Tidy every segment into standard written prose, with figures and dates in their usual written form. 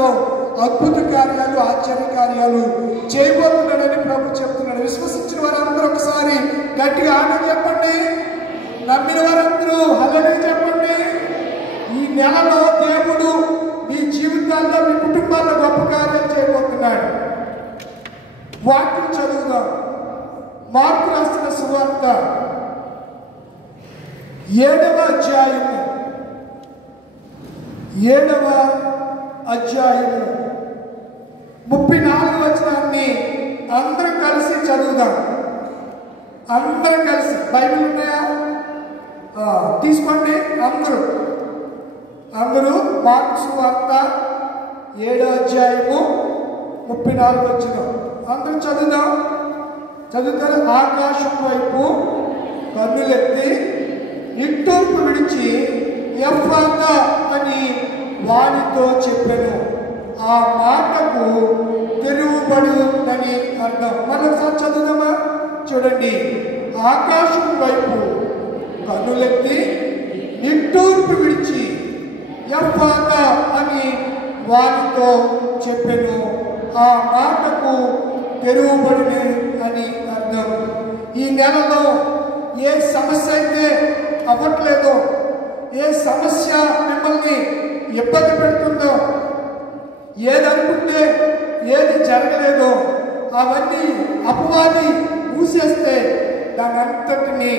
జీవితాల్లో అద్భుత కార్యాలు, ఆశ్చర్య కార్యాలు చేయబోతున్నాడని ప్రభు చెప్తున్నాడు. విశ్వసించిన వారందరూ ఒకసారి గట్టిగా ఆమెన్ చెప్పండి. నమ్మిన వారందరూ హల్లెలూయా చెప్పండి. ఈ నెలలో దేవుడు మీ జీవితాల్లో, మీ కుటుంబాల్లో గొప్ప కార్యాలు చేయబోతున్నాడు. వాక్యం చదువుదాం. మార్కు రాసిన సువార్త 7వ అధ్యాయము 34వ వచనాన్ని అందరం కలిసి చదువుదాం. అందరం కలిసి. బైబిల్ ఉన్నాయా? తీసుకోండి అందరూ. మార్కు సువార్త 7వ అధ్యాయము 34వ వచనం అందరూ చదువుదాం. చదువుతారు. ఆకాశం వైపు కన్నులెత్తి నిట్టూర్పు విడిచి ఎఫ్ఫతా అని వానితో చెప్పెను. ఆ మాటకు తెరువబడునని అర్థం. మరొకసారి చదువుదామా? చూడండి. ఆకాశం వైపు కన్నులెత్తి నిట్టూర్పు విడిచి ఎఫ్ఫతా అని వానితో చెప్పెను. ఆ మాటకు తెరువబడును అని అర్థం. ఈ నెలలో ఏ సమస్య అయితే అవ్వట్లేదో, ఏ సమస్య మిమ్మల్ని ఇబ్బంది పెడుతుందో, ఏదనుకుంటే ఏది జరగలేదో అవన్నీ అపవాది మూసేస్తే దాని అంతటిని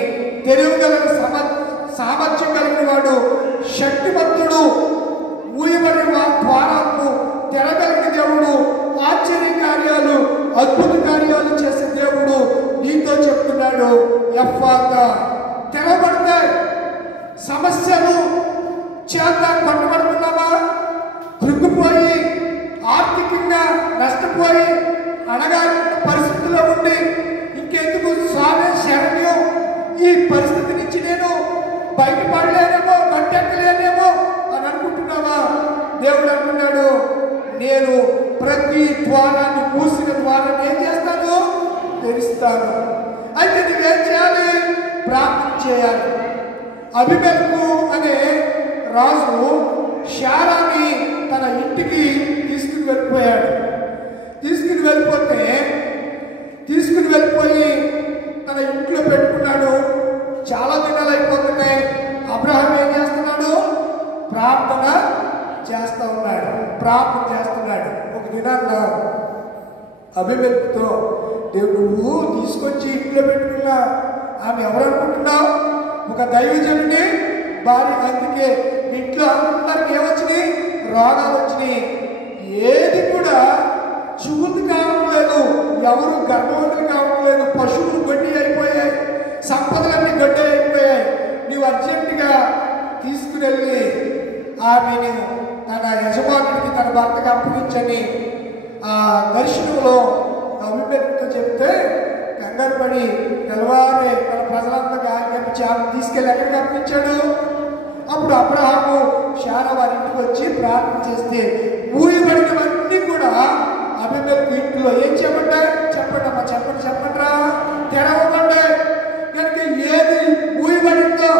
తెలియగలిగిన సామర్థ్యం కలిగిన వాడు, శక్తివంతుడు, మూయబడిన ద్వారాలను తెరగలిగిన దేవుడు, ఆశ్చర్య కార్యాలు, అద్భుత కార్యాలు చేసే దేవుడు నీతో చెప్తున్నాడు. ఎఫ్ఫతా తెరవబడతాయి. సమస్యలు చేత పట్టుబడుతున్నామా? కృంగిపోయి ఆర్థికంగా నష్టపోయి అణగారి పరిస్థితుల్లో ఉండి ఇంకెందుకు స్వామి శరణ్యం, ఈ పరిస్థితి నుంచి నేను బయటపడలేనేమో, గట్టెక్కలేనేమో అని అనుకుంటున్నావా? దేవుడు అంటున్నాడు, నేను ప్రతి ద్వారాన్ని, మూసిన ద్వారాన్ని ఏం చేస్తాను? తెరుస్తాను. అయితే నువ్వేం చేయాలి? ప్రార్థన చేయాలి. అబీమెలెకు అనే రాజు శారాని తన ఇంటికి తీసుకుని వెళ్ళిపోయి తన ఇంట్లో పెట్టుకున్నాడు. చాలా దినాలు అయిపోతున్నాయి. అబ్రహాం ఏం చేస్తున్నాడు? ప్రార్థన చేస్తున్నాడు. ఒక దినాన్న అబీమెలెకుతో, నువ్వు తీసుకొచ్చి ఇంట్లో పెట్టుకున్నా ఆమె ఎవరనుకుంటున్నావు? ఒక దైవజనుని భార్య. అందుకే ఇంట్లో అందరికి ఏమొచ్చినాయి? రోగాలు వచ్చినాయి. ఏది కూడా చుగులు కావట్లేదు, ఎవరు గర్భవతులు కావట్లేదు, పశువులు గడ్డి అయిపోయాయి, సంపదలన్నీ గడ్డి అయిపోయాయి. నీవు అర్జెంటుగా తీసుకుని వెళ్ళి ఆమెను తన యజమానుడికి, తన భర్తకు అప్పగించని ఆ దర్శనంలో అబీమెలెకుతో చెప్తే కంగారు పడి తెల్లవారే తన ప్రజలందరికీ ఆజ్ఞాపించి ఆమె తీసుకెళ్ళి ఎక్కడికి అప్పగించాడు? అప్పుడు అబ్రహాము శారా వారి ఇంటికి వచ్చి ప్రార్థన చేస్తే మూయబడినవన్నీ కూడా అబీమెలెకు ఇంట్లో ఏం చెప్పండి? చెప్పండమ్మా, చెప్పండిరా, తెరవబడ్డాయి. కనుక ఏది మూయబడిందో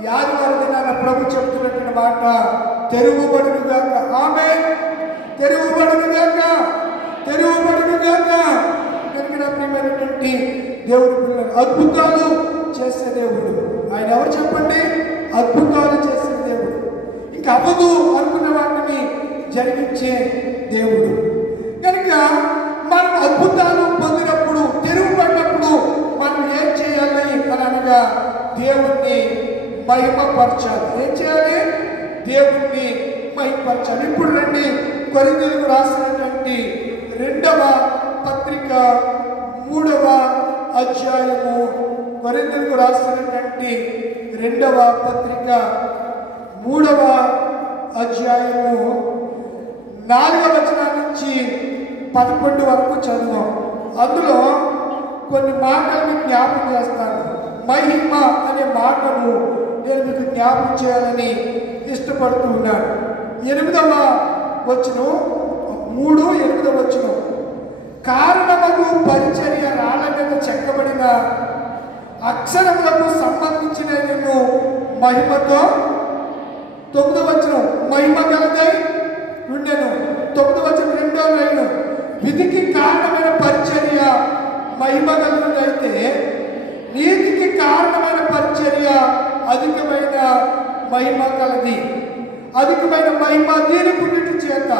ఈ ఆదివారం దినాన ప్రభు చెప్తున్నటువంటి మాట, తెరువబడునుగాక. ఆమేన్. తెరువబడునుగాక. కనుక నా ప్రియమైనటువంటి దేవుడి పిల్లలు, అద్భుతాలు చేసే దేవుడు ఆయన. ఎవరు చెప్పండి? అద్భుతాలు చేసే దేవుడు. ఇంకా అవ్వదు అనుకున్న వాటిని జరిగించే దేవుడు. కనుక మనం అద్భుతాలు పొందినప్పుడు, తెరువబడినప్పుడు మనం ఏం చేయాలి అని అనగా దేవుణ్ణి మహిమపరచాలి. ఏం చేయాలి? దేవుణ్ణి మహిమపరచాలి. ఇప్పుడు రండి, కొరింథీయులకు రాసినటువంటి 2వ పత్రిక 3వ అధ్యాయము. కొరింథీయులకు రాసినటువంటి 2వ పత్రిక 3వ అధ్యాయము 4వ వచనం నుంచి 11 వరకు చదువు. అందులో కొన్ని మాటలు మీకు జ్ఞాపకం చేస్తాను. మహిమ అనే మాటను నేను మీకు జ్ఞాపకం చేయాలని ఇష్టపడుతూ ఉన్నాను. 8వ వచనం, 3:8 వచనం. కారణముకు పరిచర్య రాళ్ల మీద చెక్కబడిన అక్షరములకు సంబంధించిన నేను మహిమతో, 9వ వచనం, మహిమ గలదై ఉండెను. మహిమ కలిగినదైతే నీతికి కారణమైన పరిచర్య అధికమైన మహిమ కలది. అధికమైన మహిమ దీని పుట్టిన చేత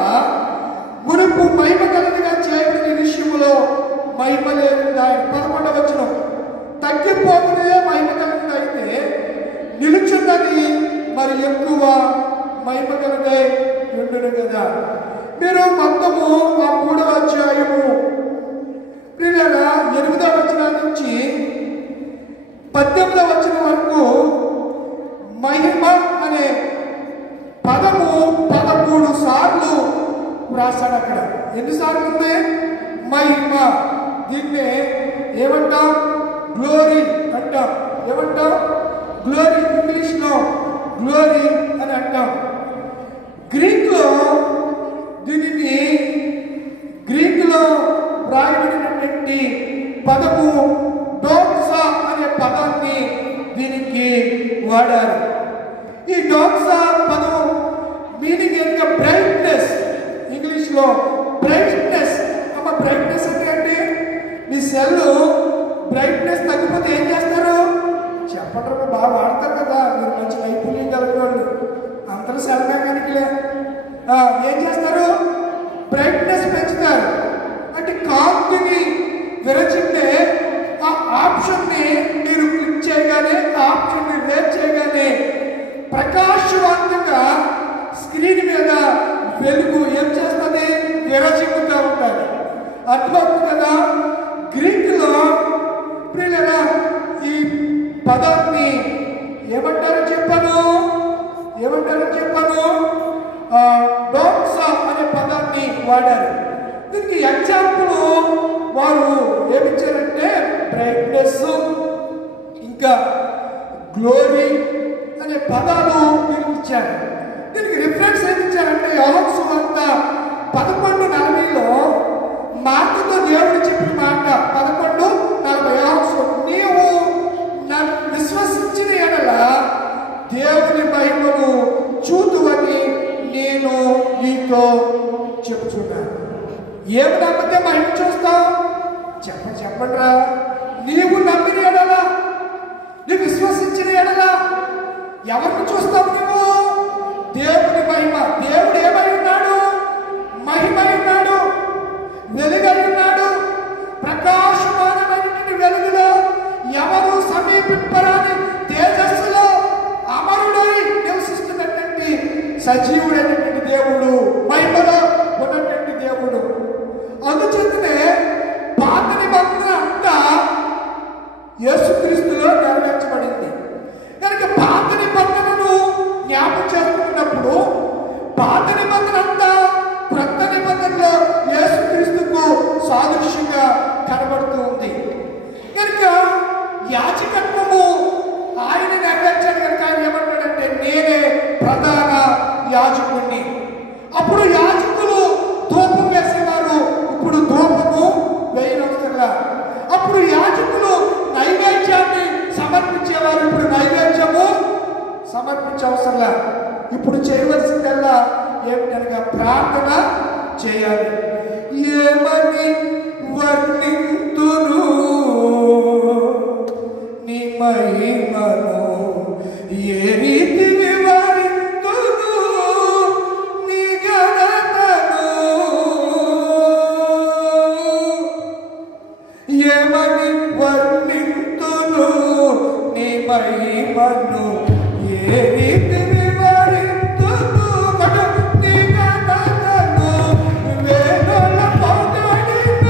మునుపు మహిమ కలిగిన చేయబడిన విషయంలో మహిమ లేదు. 11వ వచనం, తగ్గిపోతున్నదే మహిమ కలిగినదైతే నిలుచున్నది మరి ఎక్కువ మహిమ కలిగే ఉండును కదా. మీరు మొత్తము ఆ 3వ అధ్యాయము 8వ వచనం నుంచి 18వ వచనం వరకు మహిమ అనే పదము 13 సార్లు రాశాడు. అక్కడ ఎన్నిసార్లు ఉంది మహిమ? దీన్నే ఏమంటాం? గ్లోరీ అంటాం. ఏమంటాం? గ్లోరీ. ఇంగ్లీష్లో గ్లోరీ అని అంటాం. గ్రీక్లో రాయబడినటువంటి పదము డోక్సా అనే పదాన్ని దీనికి వాడారు. ఈ డోక్సా పదం మీనింగ్ ఏంటంటే బ్రైట్నెస్. ఇంగ్లీష్లో బ్రైట్నెస్. అమ్మ బ్రైట్నెస్ అంటే మీ సెల్ బ్రైట్నెస్ తగ్గిపోతే ఏం చేస్తారు చెప్పడం బాగా వాడతారు కదా. మీరు మంచి నైపుణ్యం కలిగిన వాళ్ళు అందరూ సెల్ మెకానిక్లే. ఏం చేస్తారు? బ్రైట్నెస్ పెంచుతారు. అంటే కాంతిని విరచితే ఆ ఆప్షన్ని మీరు క్లిక్ చేయగానే, ఆ ఆప్షన్ని రేట్ చేయగానే ప్రకాశవంతంగా స్క్రీన్ మీద వెలుగు ఏం చేస్తుంది? విరచిమ్ముతూ ఉంటుంది. అర్థమవుతుంది కదా. గ్రీకులో ప్రియులరా ఈ పదాన్ని ఏమంటారో చెప్పాను. డోక్సా అనే పదాన్ని వాడారు. దీనికి ఎగ్జాంపుల్ వారు ఏమిచ్చారంటే బ్రైట్నెస్ ఇంకా గ్లోరీ అనే పదాలు దీనికి ఇచ్చారు. దీనికి రిఫరెన్స్ ఏమి ఇచ్చారంటే యోహాను సువార్త 11:40లో మాటతో దేవుడు చెప్పిన మాట 11:40, నీవు నన్ను విశ్వసించిన ఎడల దేవుని మహిమను చూతువని నేను నీతో చెప్తున్నాను. ఏమి నమ్మితే మహిమ చూస్తావు? చెప్పండి రా. నీవు నమ్మిన ఎడల, నీవు విశ్వసించిన ఎడల ఎవరిని చూస్తావు? నువ్వు దేవుని మహిమ. దేవుడు ఏమై ఉన్నాడు? మహిమై ఉన్నాడు, వెలుగై ఉన్నాడు. ప్రకాశమానమైనటువంటి వెలుగులో ఎవరు సమీపింపరాని తేజస్సులో అమరుడై నివసిస్తున్నటువంటి సజీవుడైనటువంటి దేవుడు, మహిమలో ఉన్నటువంటి దేవుడు. అందుచేతనే పాత నిబంధన అంతా యేసుక్రీస్తులో నెరవేర్చబడింది. కనుక పాత నిబంధనను జ్ఞాపకం చేసుకున్నప్పుడు పాత నిబంధన అంతా క్రొత్త నిబంధనలో యేసుక్రీస్తుకు సాదృశ్యంగా కనబడుతూ ఉంది. కనుక యాజకత్వము ఆయన నెరవేర్చాడు. కనుక ఆయన ఏమంటాడంటే నేనే ప్రధాన యాజకుడిని. అప్పుడు యాజకులు ధూపం వేసేవారు, ఇప్పుడు ధూపము వేయనవసరంలా. అప్పుడు యాజకులు నైవేద్యాన్ని సమర్పించేవారు, ఇప్పుడు నైవేద్యము సమర్పించవసరంలా. ఇప్పుడు చేయవలసిందల్లా ఏమిటనగా ప్రార్థన చేయాలి. ఏమని వర్ణింతును నీ మహిమను, ఏ రీతి వివరింతును నీ ఘనతను. ఏమని వర్ణింతును నీ మహిమను, ఏ రీతి వివరింతును నీ ఘనతను. వేదల పొగడిన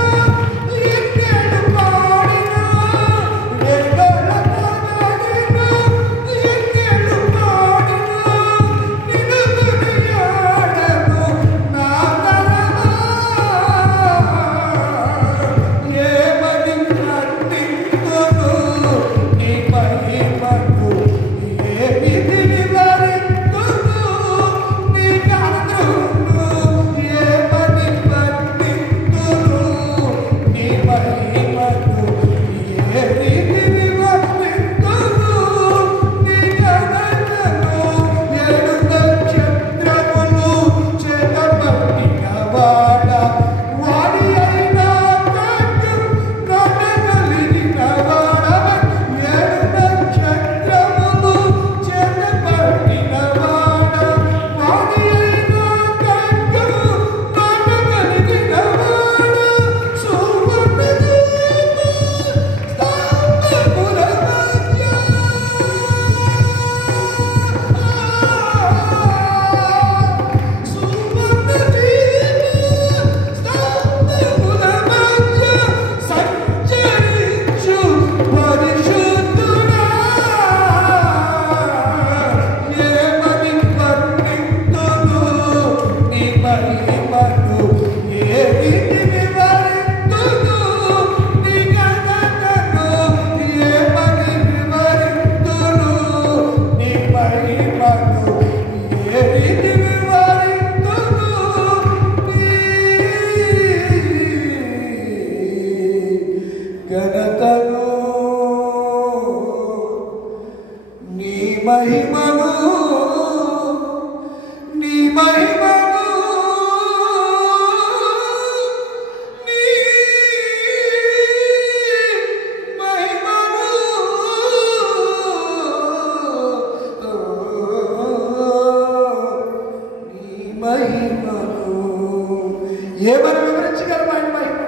ఏమని వివరించగలం ఆయన మహిమను?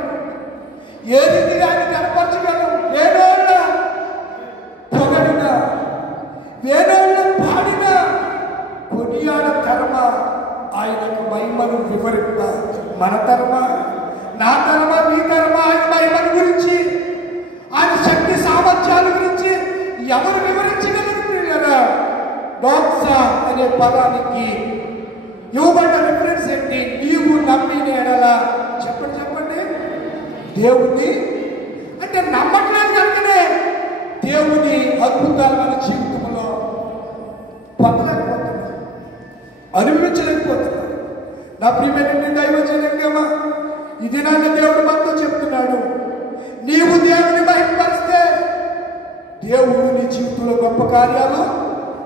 ఏ రీతిగా ఆయన కనపరచగలం? వేణోళ్ళ పొగడిన, వేణోళ్ళ పాడిన, కొనియాడ కర్మ ఆయనకు మహిమను వివరింప మన తరమ, నా తరమ, నీ తరమ ఆయన మహిమను గురించి, ఆయన శక్తి సామర్థ్యాల గురించి ఎవరు వివరించగలరు? డోక్సా అనే పదానికి ఇవ్వబడ్డ రిఫరెన్స్ ఏంటి? నీవు నమ్మిన ఎడల, చెప్పండి చెప్పండి, దేవుని అంటే నమ్మట్లేదు కనుకనే దేవుని అద్భుతాలు మన జీవితంలో పొందలేకపోతున్నారు, అనుభవించలేకపోతున్నారు. నా ప్రియమైన దైవజనమా, ఈ దినాన్ని దేవుడు మనతో చెప్తున్నాడు, నీవు దేవుని మహిమపరిస్తే దేవుడు నీ జీవితంలో గొప్ప కార్యాలు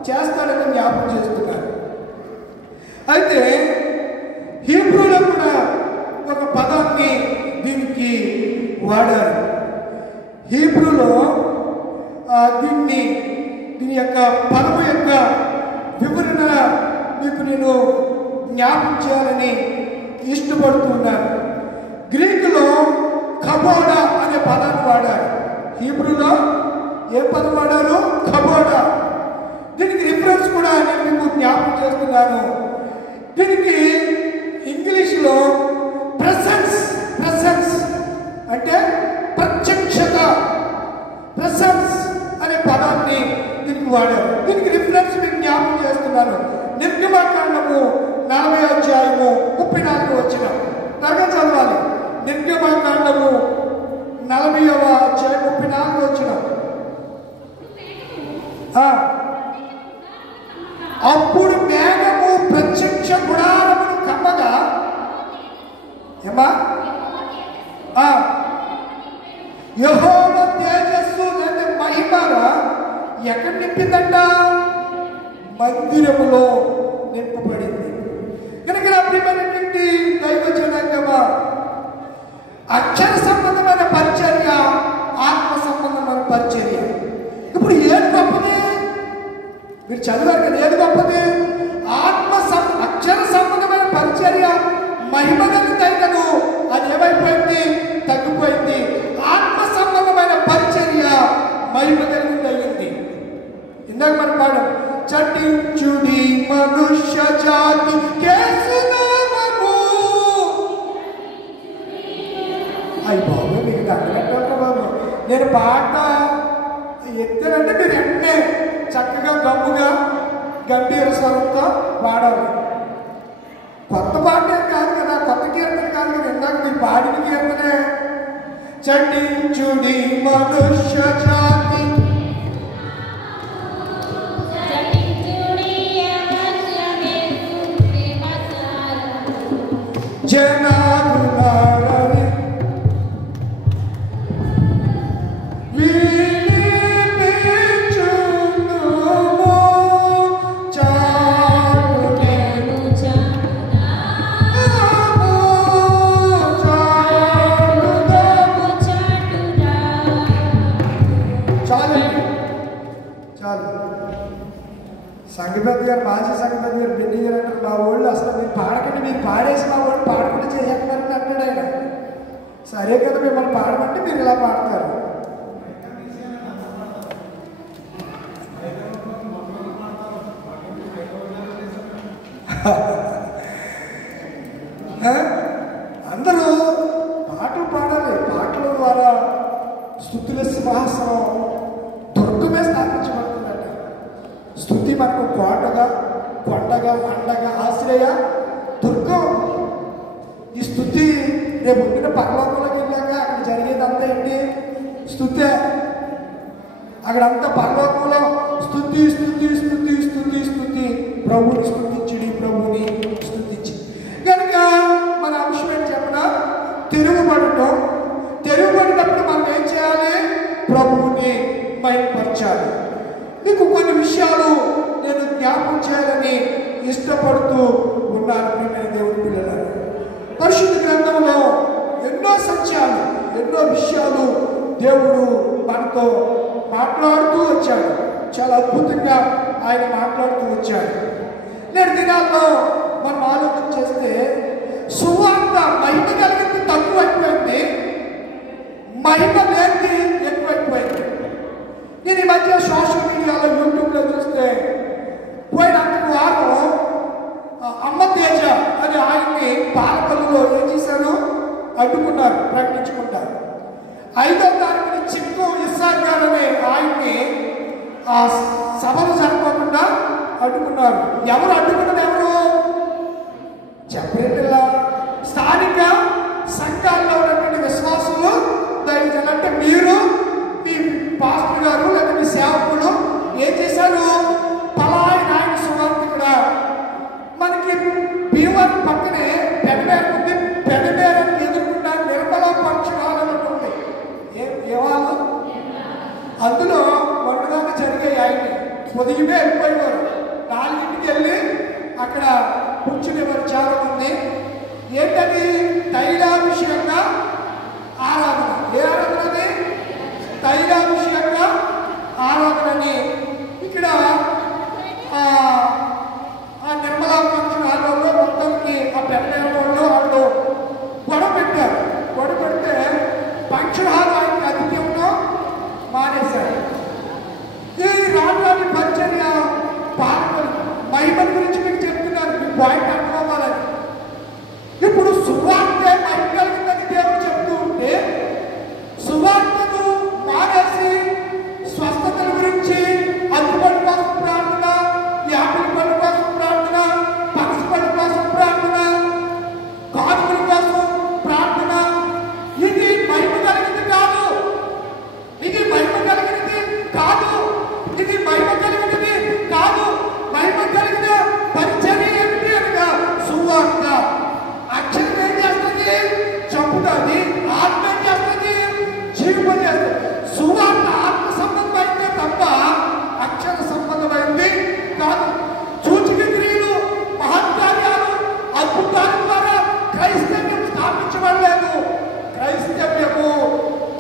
చేస్తాడని జ్ఞాపకం చేస్తున్నారు. అయితే హీబ్రూలో కూడా ఒక పదాన్ని దీనికి వాడారు. హీబ్రూలో దీని యొక్క పదము యొక్క వివరణ మీకు నేను జ్ఞాపకం చేయాలని ఇష్టపడుతున్నాను. గ్రీకులో కబోడా అనే పదాన్ని వాడారు. హీబ్రూలో ఏ పదం వాడారు? కబోడా. దీనికి రిఫరెన్స్ కూడా నేను మీకు జ్ఞాపకం చేస్తున్నాను. దీనికి ఇంగ్లీష్లో ప్రెసెన్స్, ప్రెసెన్స్ అంటే ప్రత్యక్షత, ప్రెసెన్స్ అనే పదాన్ని దీనికి వాడారు. దీనికి రిఫరెన్స్ మీకు జ్ఞాపకం చేస్తున్నాను. నిర్గమకాండము 40వ అధ్యాయము 34వ వచనం త్వరగా చదవాలి. నిర్గమకాండము 40వ అధ్యాయం 34వ వచనం. అప్పుడు మేఘము ప్రత్యక్ష గుడారమును కమ్మగా, ఏమా యెహోవా తేజస్సు అంటే మహిమగా ఎక్కడ నింపిందంట? మందిరములో నింపబడింది. కనుక నా ప్రియమైనటువంటి దైవజనాంగమా, అక్షర సంబంధమైన పరిచర్య, ఆత్మ సంబంధమైన పరిచర్య. ఇప్పుడు ఏది గొప్పది? మీరు చదివారు కదా, ఏది గొప్పది? అక్షర సంబంధమైన పరిచర్య మహిమ కలిగితేను అది ఏమైపోయింది? తగ్గిపోయింది. ఆత్మ సంబంధమైన పరిచర్య మహిమ కలిగింది. ఇందాక మనం పాడం, చటించుడి మనుష్య జాతి కేసునామము. అయ్యి బాబు, మీకు దగ్గర బాబు, నేను పాట ఎత్తానంటే మీరు వెంటనే చక్కగా గమ్ముగా గంభీర స్వరంతో పాడాలి. కొత్త పాట కాదు కదా, కొత్త కీర్తన కాదు కదా, ఇందాక మీరు పాడిన కీర్తనే. చటించుడి మనుష్య జాతి జనాదులారవి సంగీత గారు, మాజీ సంగీత గారు, బెన్ని గారు అంటారు, మా వాళ్ళు అసలు మీరు పాడకండి, మీరు పాడేసి మా వాళ్ళు పాడకుండా చేయకమని అంటాడు ఆయన. సరే కదా, మిమ్మల్ని పాడమంటే మీరు ఇలా పాడతారు. అందరూ పాటలు పాడాలి. పాటల ద్వారా స్తుతుల సింహాసనం దుర్గమే స్థాపించబడుతుందట. స్తుతి మనకు కోటగా, కొండగా, అండగా, ఆశ్రయ దుర్గం. ఈ స్తుతి రేపు పుట్టిన పరలోకంలోకి వెళ్ళాక అక్కడ జరిగేదంతా ఏంటి? స్తుతే. అక్కడంతా పరలోకంలో స్తుతి స్తుతి స్తుతి స్తుతి స్తుతి, ప్రభుని స్తుతించుడి, ప్రభుని స్తుతించి. కనుక మన అంశం ఏంటి చెప్పిన? తిరుగుబడటం. తిరుగుబడినప్పుడు మనం ఏం చేయాలి? ప్రభువుని మహిమపరచాలి. మీకు కొన్ని విషయాలు నేను జ్ఞాపకం చేయాలని ఇష్టపడుతూ ఉన్నాను. ప్రియమైన దేవుని పిల్లలు, పరిశుద్ధ గ్రంథంలో ఎన్నో సత్యాలు, ఎన్నో విషయాలు దేవుడు మనతో మాట్లాడుతూ వచ్చాడు. చాలా అద్భుతంగా ఆయన మాట్లాడుతూ వచ్చాడు. నేటి దినాల్లో మనం ఆలోచన చేస్తే సువార్త మహిమ సభలో ఏం చేశారు? అడ్డుకున్నారు, ప్రకటించుకుంటారు. 5వ తారీఖున చిక్కు ఇస్సాక్ గారు అనే ఆయన్ని ఆ సభలు జరపకుండా అడ్డుకున్నారు. ఎవరు అడ్డుకున్నది? ఎవరు చెప్పేలా స్థానిక సంఘాల్లో ఉన్నటువంటి విశ్వాసులు, దైవజనులు. అంటే మీరు, మీ పాస్టర్ గారు లేదా మీ సేవకులు ఏం చేశారు? పలాయి నాయన సువార్తికుడా, మనకి భీమవరం పక్కనే పెడమేర ఉంది, పెడమేరని ఎదుర్కొన్న నిర్మల పంచనాలు ఉంటుంది. ఏవాళ్ళు అందులో వండుదాకా జరిగాయి. ఆయన్ని ఉదయమే వెళ్ళిపోయేవారు, 4ంటికి వెళ్ళి అక్కడ కూర్చునేవారు చాలా మంది. ఏంటది? తైలాభిషేకంగా ఆరాధన. ఏ ఆరాధనది? తైలాభిషేకంగా ఆరాధనని ఇక్కడ ఆ నిర్మలా ఫంక్షన్ హాల్లో మొత్తానికి ఆ పెద్దలో వాళ్ళు గొడవ పెట్టారు. గొడవ పెడితే ఫంక్షన్ హాల్ ఆయనకి అతిథ్యంలో మానేశారు. ఈ రాజధాని పరిచర్య పాల్గొని మహిమ గురించి మీకు చెప్తున్నాను, మీ పాయింట్ అనుకోవాలని. ఇప్పుడు సువార్తే మహిమ కలిగిందని దేవుడు చెప్తూ ఉంటే సువార్తను మానేసి స్వస్థతల గురించి, అద్దుపడి కోసం ప్రార్థన, యాపిల్ పడి కోసం ప్రార్థన, పనసపడి కోసం ప్రార్థన, కానుకల కోసం ప్రార్థన, ఇది మహిమ కలిగింది కాదు. ఇది మహిమ కలిగినది కాదు. ఇది మహిమ కలిగినది కాదు. మహిమ కలిగిన పరిచర్య ఏమిటి అనగా సువార్త. అక్షరం ఏం చేస్తుంది? చంపుతుంది. ఆత్మ ఏం చేస్తుంది? జీవితం చేస్తుంది. సువార్త ఆత్మ సంబంధమైందే తప్ప అక్షర సంబంధమైంది కాదు. సూచక క్రియలు, మహత్కార్యాలు, అద్భుతాల ద్వారా క్రైస్తవ్యం స్థాపించబడలేదు. క్రైస్తవ్యము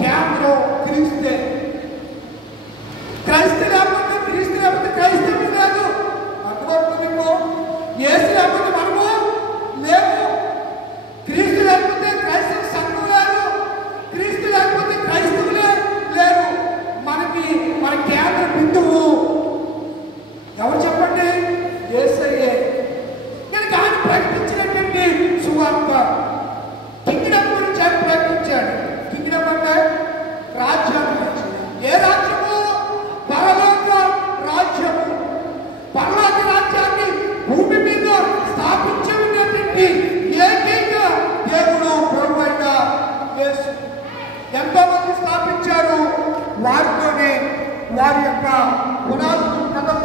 కేంద్రం క్రీస్తే. క్రీస్తు లేకపోతే క్రైస్తవ్యం లేదు. అర్థమవుతుందేమో? యేసు లేకపోతే మనము లేము. క్రీస్తు లేకపోతే క్రైస్తవ సంఘం లేదు. క్రీస్తు లేకపోతే క్రైస్తవులే లేరు. మన కేంద్ర బిందువు ఎవరు చెప్పండి? యేసయ్యే. కానీ ఆయన ప్రకటించినటువంటి సువార్త కింగ్డమ్ గురించి ఆయన ప్రకటించాడు. కింగ్డమ్ అంటే రాజ్యం. ఏ రాజ్యము? పరలోక రాజ్యము. పరలోక రాజ్యాన్ని భూమి మీద స్థాపించబడినటువంటి ఏకైక దేవుడు ప్రభువైన యేసు. ఎంతో మంది స్థాపించారు. వారితోనే వారి యొక్క పునాదులు